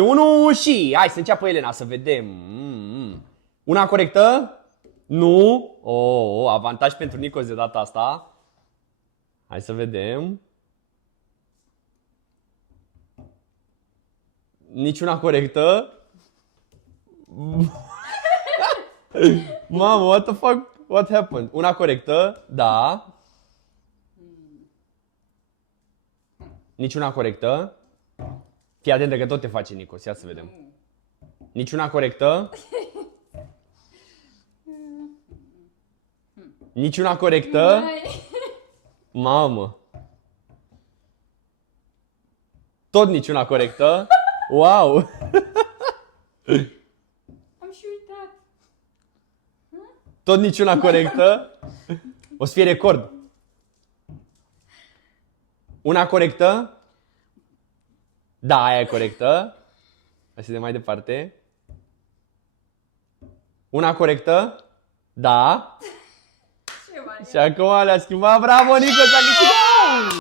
1 și... Hai să înceapă Elena să vedem. Una corectă? Nu. Avantaj pentru Nicos de data asta. Hai să vedem. Niciuna corectă. Mamă, what the fuck? What happened? Una corectă? Da. Niciuna corectă. Fii atentă că tot te face, Nicos. Ia să vedem. Niciuna corectă. Niciuna corectă. Mamă. Tot niciuna corectă. Wow. Am și uitat. Tot niciuna corectă. O să fie record. Una corectă. Da, aia e corectă. Hai să vedem mai departe. Una corectă. Da. Și acum le-a schimbat. Bravo, Nico, ți-a câștigat!